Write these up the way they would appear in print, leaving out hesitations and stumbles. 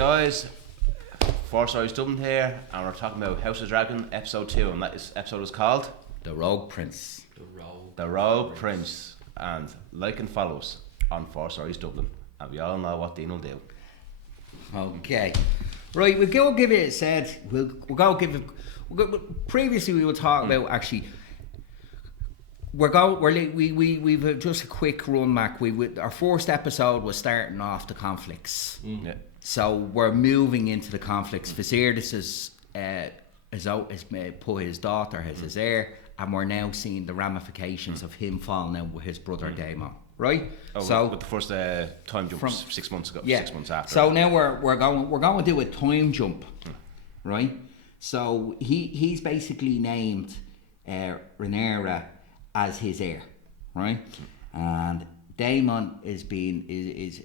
guys, Four Stories Dublin here, and we're talking about House of Dragon episode 2, and that episode is called The Rogue Prince. The Rogue Prince. And like and follow us on Four Stories Dublin, and we all know what Dean will do. Okay, right. We'll go give it. Said we'll go give it. Previously, we were talking about actually. We've just a quick run back. Our first episode was starting off the conflicts. Yeah. So we're moving into the conflicts. Viserys has put his daughter as his heir, and we're now seeing the ramifications of him falling out with his brother Daemon. Right. Oh, so with the first time jump from 6 months ago. Yeah. 6 months after. So now we're going to do a time jump, right? So he's basically named Rhaenyra as his heir, right? And Daemon is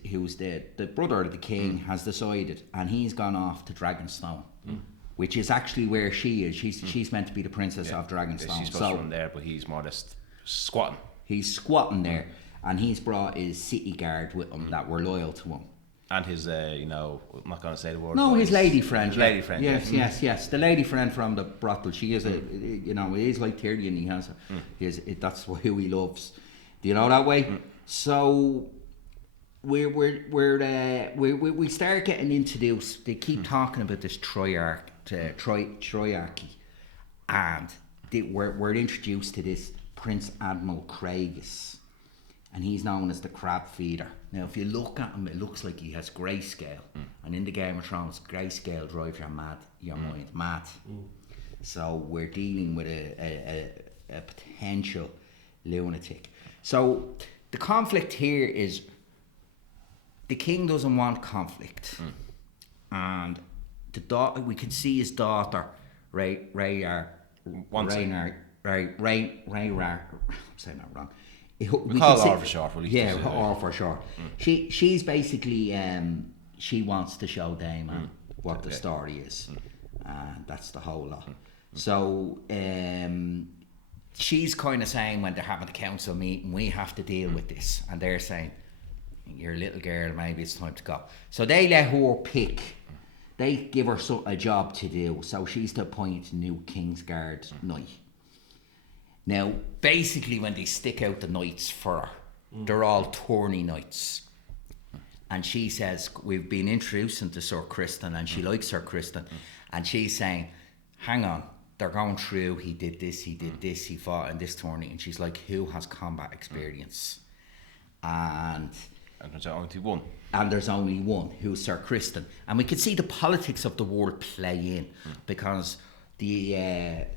who's the brother of the king has decided, and he's gone off to Dragonstone, which is actually where she is. She's meant to be the princess of Dragonstone. Yeah, she's supposed to run there, but he's more or less squatting. He's squatting there, and he's brought his city guard with him that were loyal to him. And his, I'm not going to say the word. No, his lady friend. His lady friend. Yes. The lady friend from the brothel. She is it is like Tyrion. He has, that's who he loves. Do you know that way? So we start getting introduced. They keep talking about this triarchy, and we're introduced to this Prince Admiral Craigus, and he's known as the Crab Feeder. Now, if you look at him, it looks like he has grayscale, and in the Game of Thrones, grayscale drives your mind mad. So we're dealing with a potential lunatic. So the conflict here is the king doesn't want conflict, and we can see his daughter, Rhaenyra. I'm saying that wrong. We call her for short. R for short. She's basically she wants to show Daemon what the story is, and that's the whole lot. So she's kind of saying when they're having a council meeting, we have to deal with this, and they're saying, "You're a little girl, maybe it's time to go." So they let her pick. They give her a job to do. So she's to appoint new Kingsguard knight. Now, basically, when they stick out the knights for her, they're all tourney knights. And she says, we've been introducing to Sir Criston, and she likes Sir Criston. And she's saying, hang on, they're going through, he did this, he fought in this tourney. And she's like, who has combat experience? And there's only one. And there's only one, who's Sir Criston. And we can see the politics of the world play in, because the...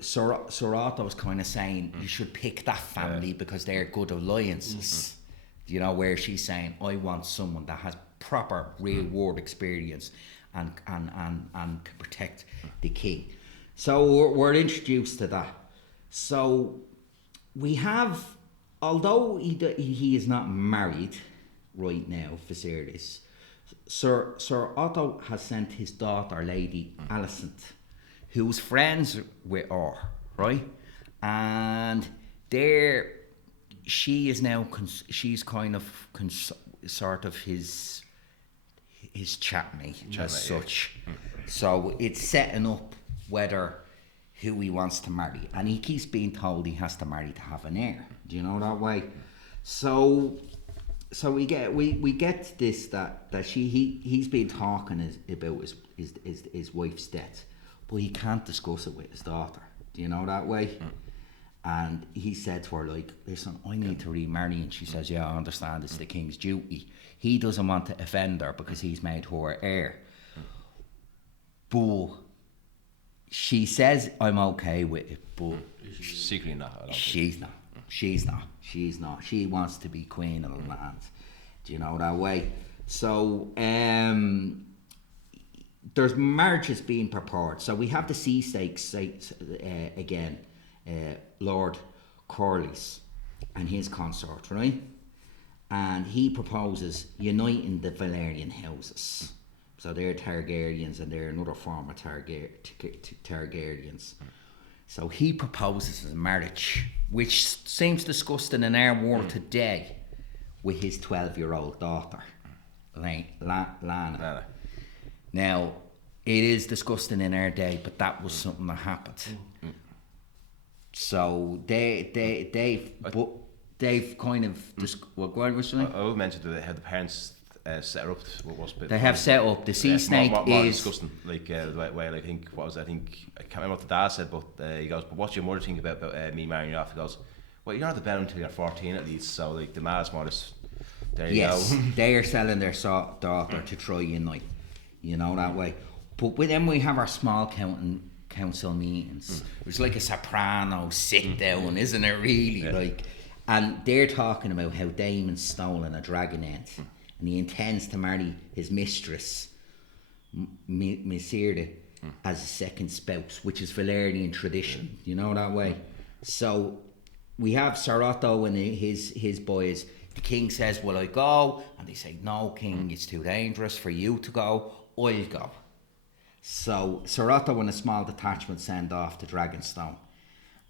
Sir Otto was kind of saying you should pick that family because they're good alliances. You know, where she's saying I want someone that has proper real world experience and can protect the king. So we're introduced to that. So we have, although he is not married right now, Viserys, Sir Otto has sent his daughter, Lady Alicent, who's friends with her, right? And she is now, she's kind of sort of his chatmate as such. So it's setting up who he wants to marry. And he keeps being told he has to marry to have an heir. Do you know that way? So we get this that he's been talking about his wife's death. But he can't discuss it with his daughter. Do you know that way? And he said to her, like, listen, I need to remarry. And she says, yeah, I understand, it's the king's duty. He doesn't want to offend her because he's made her heir. But she says, I'm okay with it, but secretly not. She's not. She wants to be queen of the land. Do you know that way? So, there's marriages being prepared. So we have the sea stakes again, Lord Corlys and his consort, right? And he proposes uniting the Valyrian houses. So they're Targaryens and they're another form of Targaryens. So he proposes a marriage, which seems disgusting in our world today, with his 12-year-old daughter, Lana. Now, it is disgusting in our day, but that was something that happened. So they've kind of what was saying? I would mention that how the parents set her up. What was They have set up the sea snake more is disgusting. Like the way I think I can't remember what the dad said, but he goes, "But what's your mother think about me marrying you off?" He goes, "Well, you're not the better until you're 14 at least." So like the man's more just there. You go. They are selling their daughter to try unite, that way. But then we have our small council meetings. It's like a soprano sit down, isn't it? Really, like, and they're talking about how Damon's stolen a dragon egg, and he intends to marry his mistress, Misirda, as a second spouse, which is Valerian tradition. That way. So we have Sir Otto and his boys. The king says, "Will I go?" And they say, "No, king, it's too dangerous for you to go. I'll go." So Sir Otto and a small detachment send off to Dragonstone,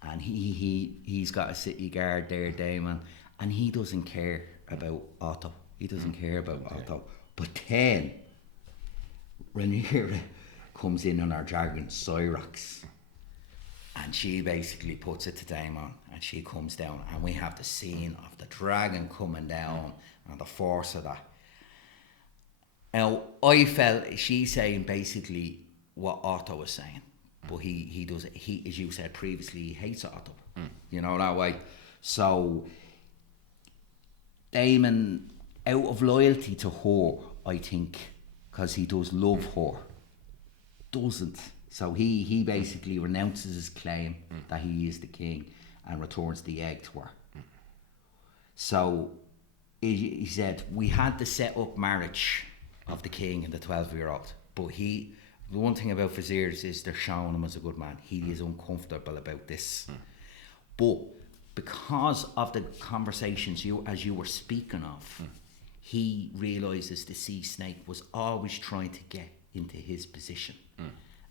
and he's got a city guard there, Damon, and he doesn't care about Otto. He doesn't care about Otto. But then Rhaenyra comes in on our dragon Cyrax, and she basically puts it to Daemon, and she comes down, and we have the scene of the dragon coming down and the force of that. Now, I felt she's saying basically what Otto was saying, but he does, as you said previously, he hates Otto, that way. So Daemon, out of loyalty to her, I think, because he does love her, doesn't. So he basically renounces his claim that he is the king and returns the egg to her. So he said, we had to set up marriage of the king and the 12-year-old, but the one thing about Viserys is they're showing him as a good man. He is uncomfortable about this. But because of the conversations as you were speaking of, he realises the sea snake was always trying to get into his position.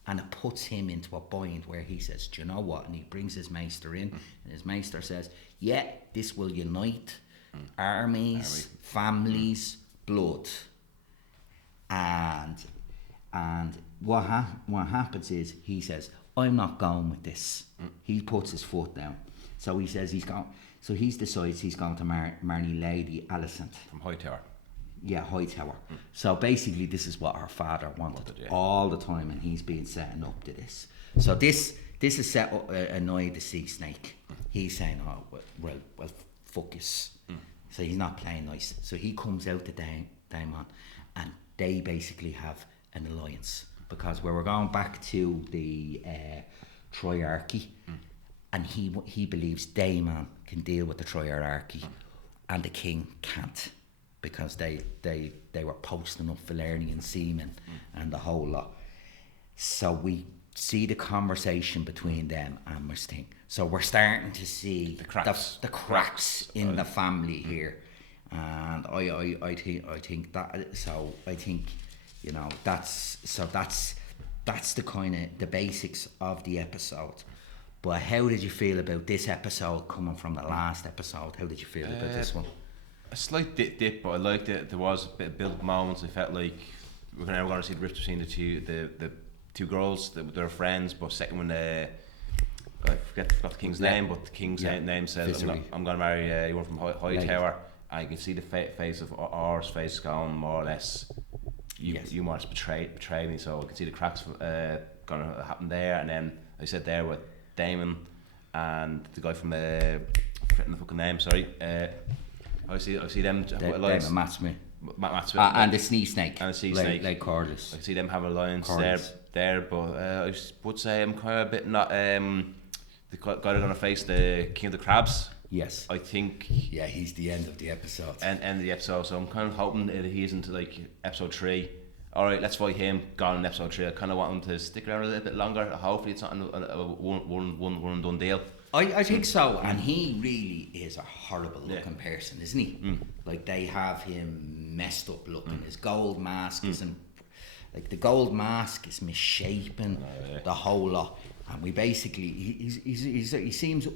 And it puts him into a bind where he says, "Do you know what?" And he brings his maester in, and his maester says, "Yeah, this will unite armies, families, blood." And what happens is he says, "I'm not going with this." He puts his foot down. So he says he decides he's going to marry Lady Alicent From Hightower. Yeah, Hightower. So basically, this is what her father wanted all the time, and he's been setting up to this. So this is set up annoy the sea snake. He's saying, "Oh well, fuck us." So he's not playing nice. So he comes out to Daemon, and they basically have an alliance, because we're going back to the triarchy, and he believes Daemon can deal with the triarchy, and the king can't, because they were posting up Valerian seamen and the whole lot. So we see the conversation between them and Mustang. So we're starting to see the cracks in the family here, and I think that. So I think that's the kind of the basics of the episode. But how did you feel about this episode coming from the last episode? How did you feel about this one? A slight dip, but I liked it. There was a bit of build moments. I felt like we're now going to see the rift between the two girls. They're friends, but second one, I forgot the king's name, but the king's name says, "I'm going to marry you one from Hightower," and you can see the face of Or's face going more or less. You must betray me. So I can see the cracks going to happen there, and then I said there with Damon and the guy from the fucking name. Sorry. I see them. Matt Smith. And the sea snake. And the sea snake. Like Corliss. I can see them have a alliance there, but I would say I'm kind of a bit not. The guy they're going to face the King of the Crabs. Yes. I think. Yeah, he's the end of the episode. End of the episode. So I'm kind of hoping that he's into like episode 3. All right, let's fight him. Gone in episode 3. I kind of want him to stick around a little bit longer. Hopefully, it's not a one and done deal. I think so, and he really is a horrible looking person, isn't he? Like, they have him messed up looking. His gold mask isn't, like, the gold mask is misshapen, the whole lot. And we basically, he seems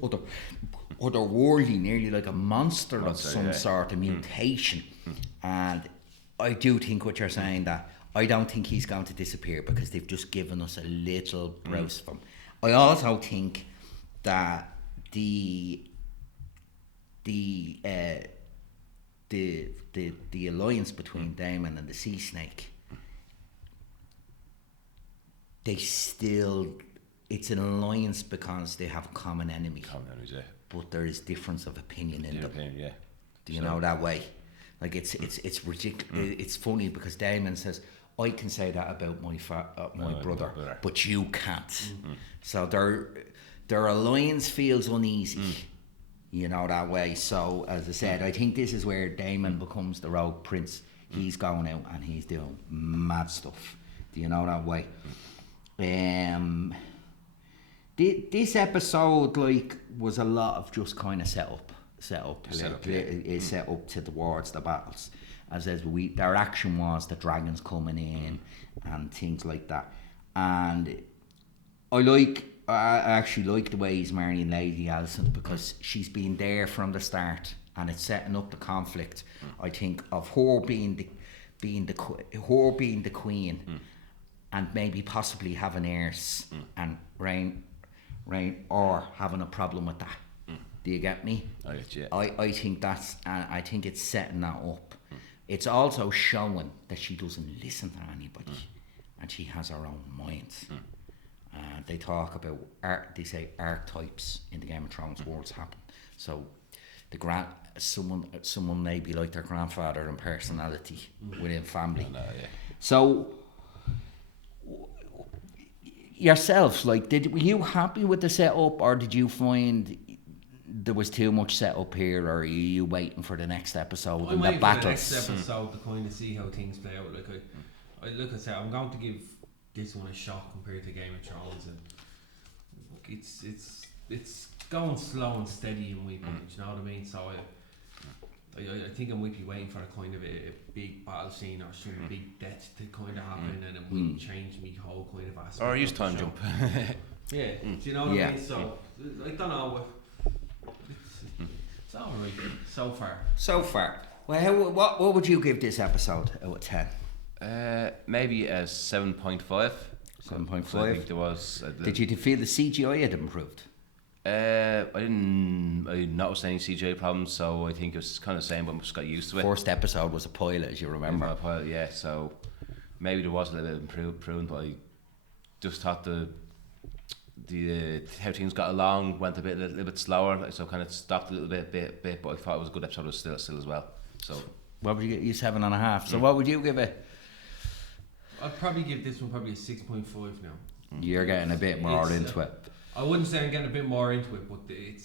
otherworldly, nearly like a monster of some sort of mutation. And I do think what you're saying, that I don't think he's going to disappear because they've just given us a little browse of him. I also think that the alliance between Damon and the Sea Snake, it's an alliance because they have a common enemy. Common enemies, yeah. But there is difference of opinion in them. Yeah. Do you know that way? Like it's ridiculous. It's funny because Damon says, "I can say that about my brother, but you can't." So their alliance feels uneasy. You know that way. So as I said, I think this is where Damon becomes the rogue prince. He's going out and he's doing mad stuff. Do you know that way? This episode was a lot of just kind of set up to towards the battles. As their action was the dragons coming in and things like that. And I actually like the way he's marrying Lady Alicent because she's been there from the start and it's setting up the conflict. I think of her being the queen and maybe possibly having heirs and Rain or having a problem with that. Do you get me? I get you. I think I think it's setting that up. It's also showing that she doesn't listen to anybody and she has her own mind. They talk about they say archetypes in the Game of Thrones worlds happen. So someone may be like their grandfather in personality within family. So yourself, were you happy with the setup, or did you find there was too much setup here, or are you waiting for the next episode and the battles? The next episode to kind of see how things play out. Like I said, I'm going to give this one a shot compared to Game of Thrones, and it's going slow and steady in my point. You know what I mean? So I think I might be waiting for a kind of a big battle scene or some big death to kind of happen, and it might change me whole kind of aspect. Or use time jump. Yeah, do you know what I mean? So I don't know. It's all right so far. So far, well, what would you give this episode out of 10? Maybe a 7.5. 7.5. So I think there was. Did you feel the CGI had improved? I didn't notice any CGI problems, so I think it was kind of the same, but I just got used to it. First episode was a pilot, as you remember. Yeah, so maybe there was a little bit improvement, but I just thought the how things got along went a little bit slower, so kind of stopped a little bit, but I thought it was a good episode still as well. So what would you get? You 7.5. So what would you give it? I'd probably give this one probably a 6.5 now. You're getting a bit more into it. I wouldn't say I'm getting a bit more into it, but I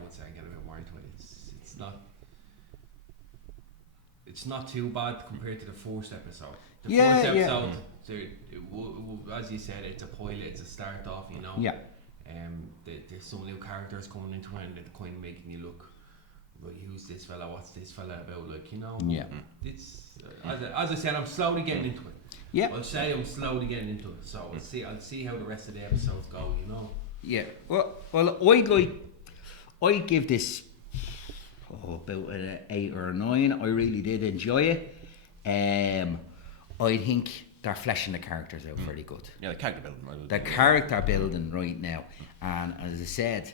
would say I'm getting a bit more into it. It's not too bad compared to the first episode. The first episode, as you said, it's a pilot, it's a start off, you know. Yeah. There's some new characters coming into it and they're kind of making you look, right, who's this fella, what's this fella about, like, you know. Yeah. It's as I said, I'm slowly getting into it. Yeah. I'll say I'm slowly getting into it, so I'll see how the rest of the episodes go, you know. Yeah. Well, I'd give this about an 8 or a 9. I really did enjoy it. I think they're fleshing the characters out very good. Yeah, the character building. The character building right now, and as I said,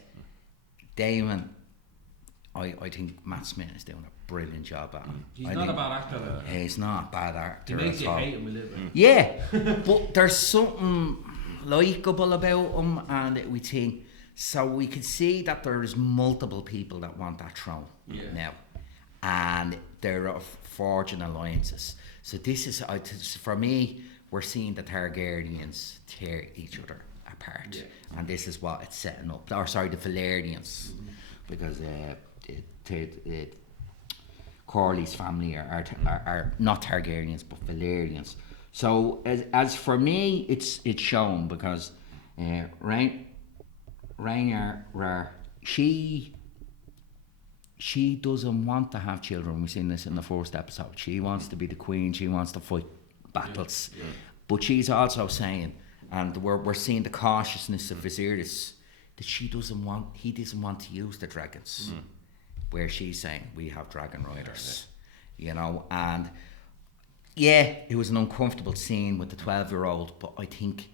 Damon, I think Matt Smith is doing a brilliant job at him. He's not a bad actor though. He's not a bad actor. He makes you hate him a little bit. Yeah, but there's something likeable about him, and we think so. We can see that there's multiple people that want that throne now, and they're forging alliances. So this is, for me, we're seeing the Targaryens tear each other apart, and this is what it's setting up. Or sorry, the Valerians, because Corley's family are not Targaryens but Valerians. So as for me, it's shown because Rhaenyra, she doesn't want to have children. We've seen this in the first episode. She wants to be the queen. She wants to fight battles. Yeah. But she's also saying, and we're seeing the cautiousness of Viserys, that he doesn't want to use the dragons. Where she's saying, we have dragon riders. You know, and Yeah, it was an uncomfortable scene with the 12-year-old, but I think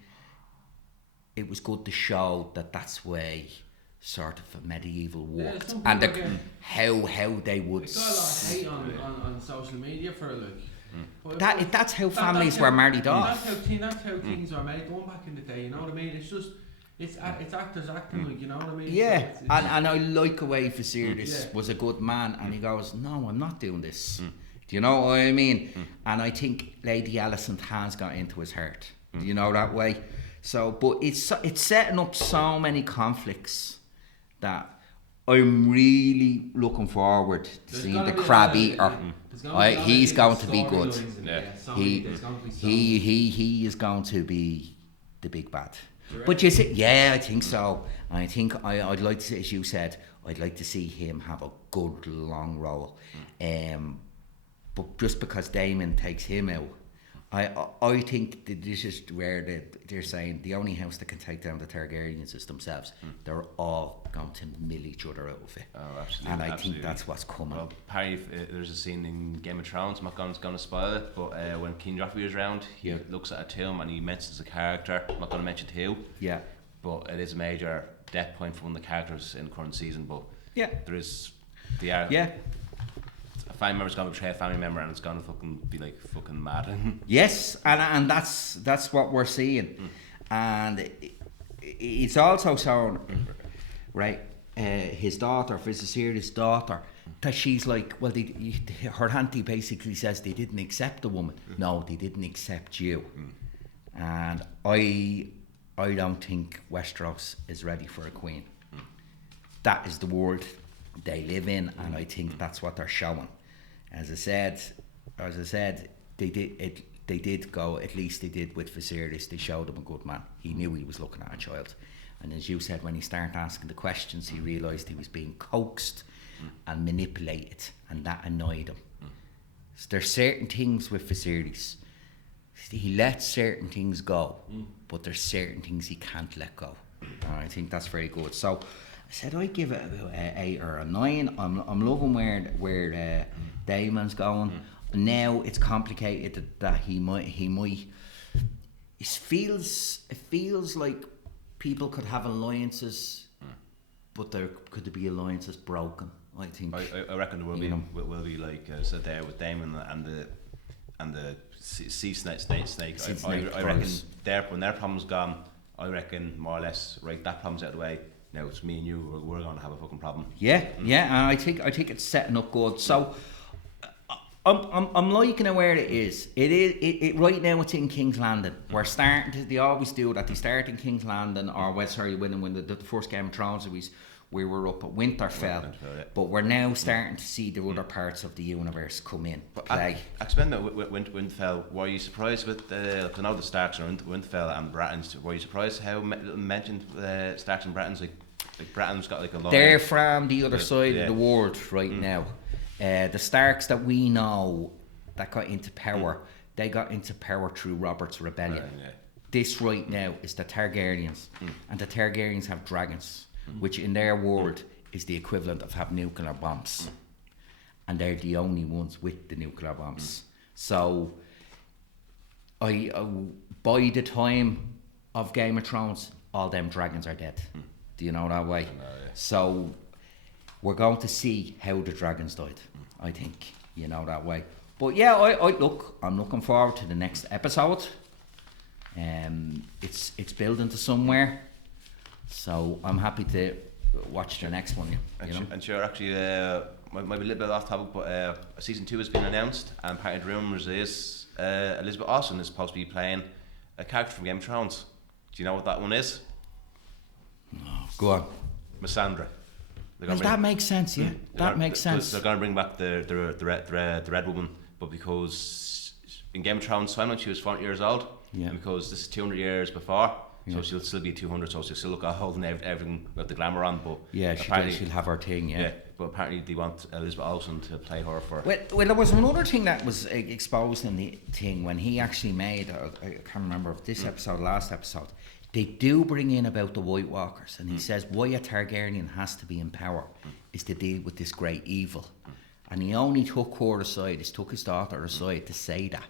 it was good to show that that's way sort of a medieval worked, some and people how they would. It got a lot of hate on social media for it, like. But That's how families were married off. That's how things were made done back in the day. You know what I mean? It's just it's actors acting, like, you know what I mean? Yeah, So it's and I like a way Viserys was a good man, and he goes, no, I'm not doing this. Do you know what I mean? And I think Lady Alicent has got into his heart. Do you know that way? So, but it's setting up so many conflicts that I'm really looking forward to seeing the crab eater. He's going to be good. He is going to be the big bad. But you see, yeah, I think so. And I think I'd like to, as you said, I'd like to see him have a good long role. But just because Daemon takes him out, I think that this is where they're saying the only house that can take down the Targaryens is themselves. They're all going to mill each other out of it. Oh, absolutely. And I think that's what's coming. Well, apparently there's a scene in Game of Thrones, I'm not going to spoil it, but when King Joffrey is around, he looks at a tomb and he mentions a character. I'm not going to mention who. Yeah. But it is a major death point for one of the characters in the current season. But yeah, there is a family member's going to betray a family member, and it's going to fucking be like fucking mad. Yes, and that's what we're seeing, and it's also shown, right? His daughter, Viserys' daughter, that she's like, well, her auntie basically says they didn't accept the woman. No, they didn't accept you, and I don't think Westeros is ready for a queen. That is the world they live in, and I think that's what they're showing. As I said, they did go. At least they did with Viserys. They showed him a good man. He knew he was looking at a child, and as you said, when he started asking the questions, he realised he was being coaxed and manipulated, and that annoyed him. So there's certain things with Viserys. He lets certain things go, but there's certain things he can't let go. And I think that's very good. So I said I'd give it about an 8 or a 9. I'm loving where Daemon's going. Now it's complicated that he might. It feels like people could have alliances, but there could be alliances broken. I think. I reckon there will be like said there with Daemon and the sea snake. I reckon when their problem's gone, I reckon more or less right, that problem's out of the way. Now it's me and you. We're going to have a fucking problem. Yeah, yeah. And I think it's setting up good. So I'm liking it where it is. It right now it's in King's Landing. We're starting to. They always do that. They start in King's Landing, or when the first Game of Thrones we were up at Winterfell, but we're now starting to see the other parts of the universe come in play. Explain that Winterfell. Were you surprised with I know the Starks are in Winterfell and Brattons? Were you surprised how mentioned Starks and Brattons? Like Bratton's got like a lot. They're from the other side of the world right now. The Starks that we know that got into power, they got into power through Robert's rebellion. This right now is the Targaryens, and the Targaryens have dragons, which in their world is the equivalent of having nuclear bombs, and they're the only ones with the nuclear bombs. So, by the time of Game of Thrones, all them dragons are dead. Do you know that way? So, we're going to see how the dragons died. I think you know that way. But yeah, I'm looking forward to the next episode. It's building to somewhere, so I'm happy to watch the next one. And sure, actually, might be a little bit off topic, but season 2 has been announced, and part of the rumours is Elizabeth Olsen is supposed to be playing a character from Game of Thrones. Do you know what that one is? No. Go on. Missandra. Well, that makes sense. Yeah, that makes sense. They're going to bring back the Red Woman, but because in Game of Thrones, so I know she was 40 years old. Yeah. And because this is 200 years before, so she'll still be 200, so she'll still look old and everything with the glamour on. But yeah, she'll have her thing. Yeah. But apparently they want Elizabeth Olsen to play her for. Well, there was another thing that was exposed in the thing when he actually made. I can't remember if this episode, last episode. They do bring in about the White Walkers, and he says why a Targaryen has to be in power is to deal with this great evil, and he only took her aside, took his daughter aside to say that.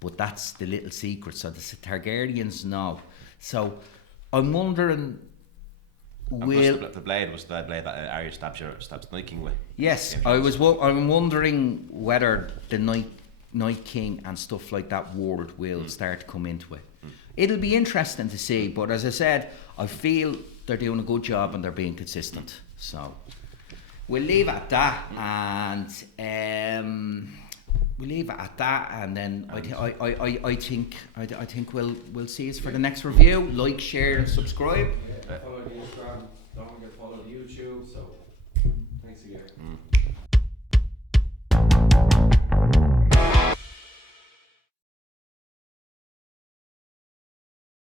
but that's the little secret. So the Targaryens know. So I'm wondering, will the blade was the blade that Arya stabs Night King with. yes, I'm wondering whether the Night King and stuff like that world will start to come into it. It'll be interesting to see, but as I said, I feel they're doing a good job and they're being consistent. So we'll leave it at that, and then I think we'll see us for the next review. Like, share, and subscribe. Follow the Instagram. Don't forget to follow the YouTube. So.